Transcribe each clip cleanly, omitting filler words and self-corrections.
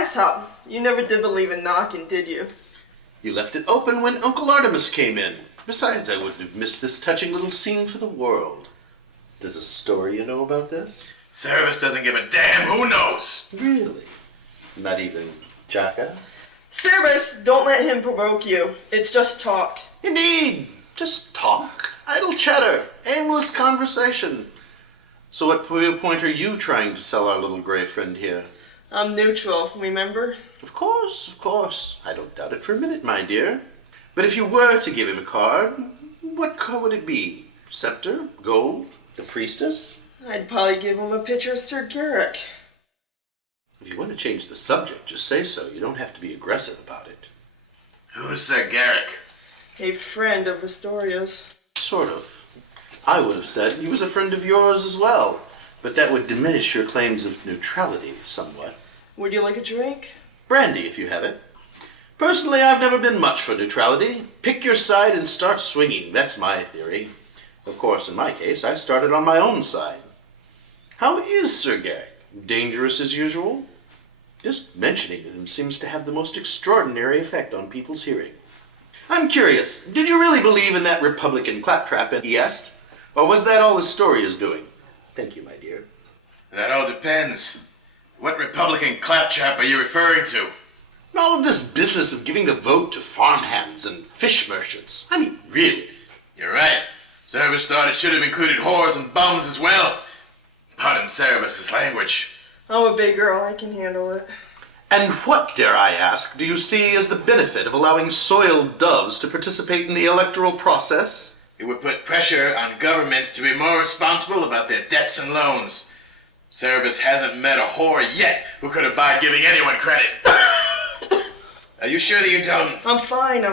Weisshaupt, you never did believe in knocking, did you? You left it open when Uncle Artemis came in. Besides, I wouldn't have missed this touching little scene for the world. There's a story you know about this? Cerebus doesn't give a damn who knows. Really? Not even Jaka? Cerebus, don't let him provoke you. It's just talk. Indeed. Just talk. Idle chatter. Aimless conversation. So what point are you trying to sell our little gray friend here? I'm neutral, remember? Of course, of course. I don't doubt it for a minute, my dear. But if you were to give him a card, what card would it be? Scepter? Gold? The priestess? I'd probably give him a picture of Sir Garrick. If you want to change the subject, just say so. You don't have to be aggressive about it. Who's Sir Garrick? A friend of Astoria's. Sort of. I would have said he was a friend of yours as well, but that would diminish your claims of neutrality somewhat. Would you like a drink? Brandy, if you have it. Personally, I've never been much for neutrality. Pick your side and start swinging. That's my theory. Of course, in my case, I started on my own side. How is Sir Garrick? Dangerous as usual? Just mentioning him seems to have the most extraordinary effect on people's hearing. I'm curious, did you really believe in that Republican claptrap in Est? Or was that all Astoria's doing? Thank you, my dear. That all depends. What Republican claptrap are you referring to? All of this business of giving the vote to farmhands and fish merchants. I mean, really. You're right. Cerebus thought it should have included whores and bums as well. Pardon Cerebus's language. I'm a big girl, I can handle it. And what, dare I ask, do you see as the benefit of allowing soiled doves to participate in the electoral process? It would put pressure on governments to be more responsible about their debts and loans. Cerebus hasn't met a whore yet who could abide giving anyone credit. Are you sure that you're done? I'm fine.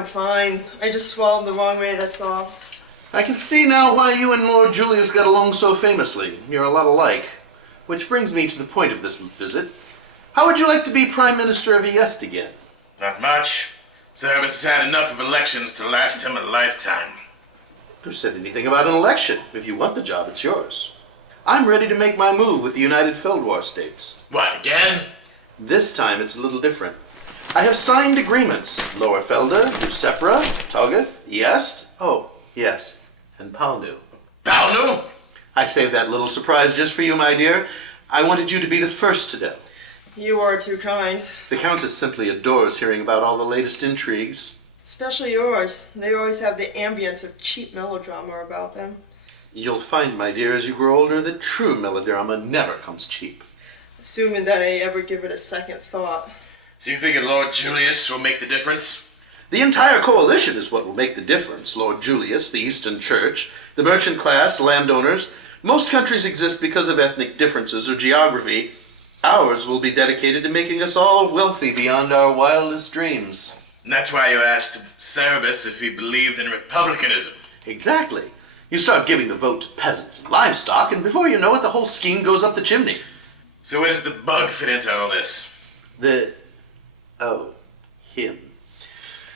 I just swallowed the wrong way, that's all. I can see now why you and Lord Julius got along so famously. You're a lot alike. Which brings me to the point of this visit. How would you like to be Prime Minister of Est again? Not much. Cerebus has had enough of elections to last him a lifetime. Who said anything about an election? If you want the job, it's yours. I'm ready to make my move with the United Feldwar States. What, again? This time it's a little different. I have signed agreements. Lower Felda, Usepra, Togoth, Est, oh, yes, and Palnu. Palnu? I saved that little surprise just for you, my dear. I wanted you to be the first to know. You are too kind. The Countess simply adores hearing about all the latest intrigues. Especially yours. They always have the ambience of cheap melodrama about them. You'll find, my dear, as you grow older, that true melodrama never comes cheap. Assuming that I ever give it a second thought. So you figure Lord Julius will make the difference? The entire coalition is what will make the difference. Lord Julius, the Eastern Church, the merchant class, landowners. Most countries exist because of ethnic differences or geography. Ours will be dedicated to making us all wealthy beyond our wildest dreams. And that's why you asked Cerebus if he believed in republicanism. Exactly. You start giving the vote to peasants and livestock, and before you know it, the whole scheme goes up the chimney. So where does the bug fit into all this? Him.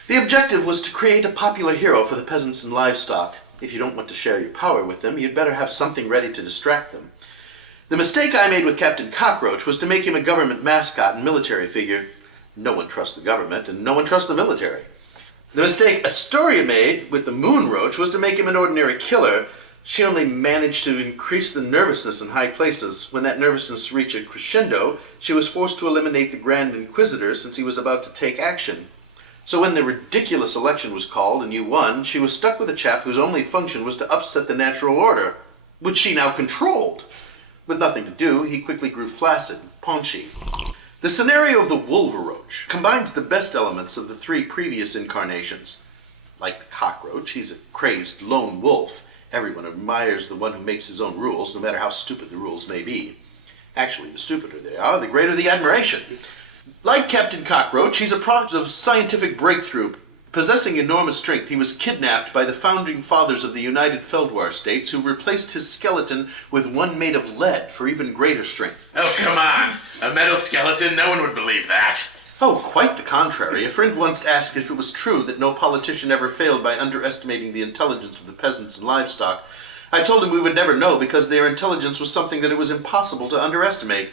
The objective was to create a popular hero for the peasants and livestock. If you don't want to share your power with them, you'd better have something ready to distract them. The mistake I made with Captain Cockroach was to make him a government mascot and military figure. No one trusts the government, and no one trusts the military. The mistake Astoria made with the Moonroach was to make him an ordinary killer. She only managed to increase the nervousness in high places. When that nervousness reached a crescendo, she was forced to eliminate the Grand Inquisitor since he was about to take action. So when the ridiculous election was called and you won, she was stuck with a chap whose only function was to upset the natural order, which she now controlled. With nothing to do, he quickly grew flaccid, paunchy. The scenario of the Wolveroach combines the best elements of the three previous incarnations. Like the cockroach, he's a crazed lone wolf. Everyone admires the one who makes his own rules, no matter how stupid the rules may be. Actually, the stupider they are, the greater the admiration. Like Captain Cockroach, he's a product of scientific breakthrough. Possessing enormous strength, he was kidnapped by the founding fathers of the United Feldwar States, who replaced his skeleton with one made of lead for even greater strength. Oh, come on! A metal skeleton? No one would believe that. Oh, quite the contrary. A friend once asked if it was true that no politician ever failed by underestimating the intelligence of the peasants and livestock. I told him we would never know because their intelligence was something that it was impossible to underestimate.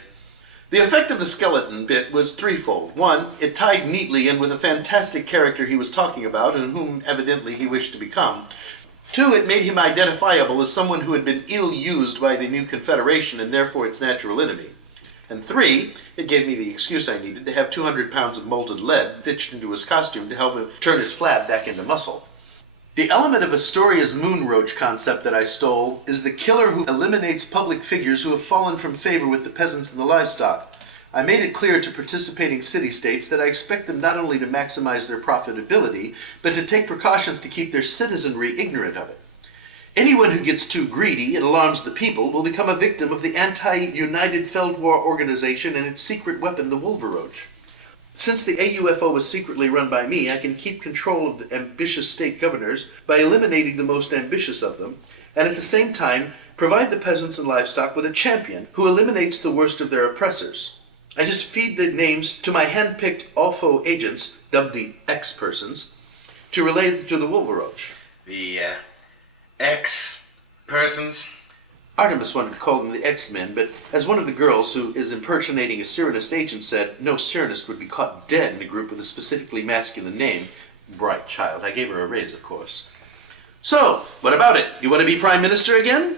The effect of the skeleton bit was threefold. One, it tied neatly in with a fantastic character he was talking about and whom evidently he wished to become. Two, it made him identifiable as someone who had been ill-used by the new Confederation and therefore its natural enemy. And three, it gave me the excuse I needed to have 200 pounds of molten lead stitched into his costume to help him turn his flab back into muscle. The element of Astoria's moonroach concept that I stole is the killer who eliminates public figures who have fallen from favor with the peasants and the livestock. I made it clear to participating city-states that I expect them not only to maximize their profitability, but to take precautions to keep their citizenry ignorant of it. Anyone who gets too greedy and alarms the people will become a victim of the anti-United Feldwar organization and its secret weapon, the Wolveroach. Since the AUFO is secretly run by me, I can keep control of the ambitious state governors by eliminating the most ambitious of them, and at the same time provide the peasants and livestock with a champion who eliminates the worst of their oppressors. I just feed the names to my hand-picked AUFO agents, dubbed the X-persons, to relay to the Wolveroach. The, X-persons? Artemis wanted to call them the X-Men, but as one of the girls who is impersonating a Cyranist agent said, no Cyranist would be caught dead in a group with a specifically masculine name. Bright child. I gave her a raise, of course. So, what about it? You want to be Prime Minister again?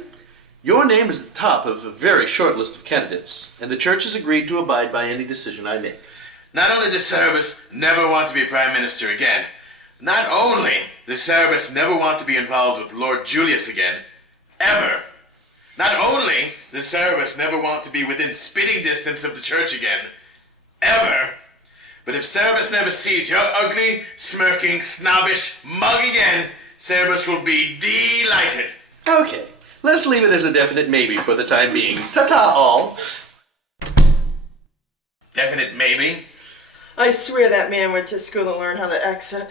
Your name is at the top of a very short list of candidates, and the Church has agreed to abide by any decision I make. Not only does Cerebus never want to be Prime Minister again, not only does Cerebus never want to be involved with Lord Julius again, ever. Not only does Cerebus never want to be within spitting distance of the Church again, ever, but if Cerebus never sees your ugly, smirking, snobbish mug again, Cerebus will be delighted. Okay, let's leave it as a definite maybe for the time being. Ta-ta all! Definite maybe? I swear that man went to school to learn how to exit.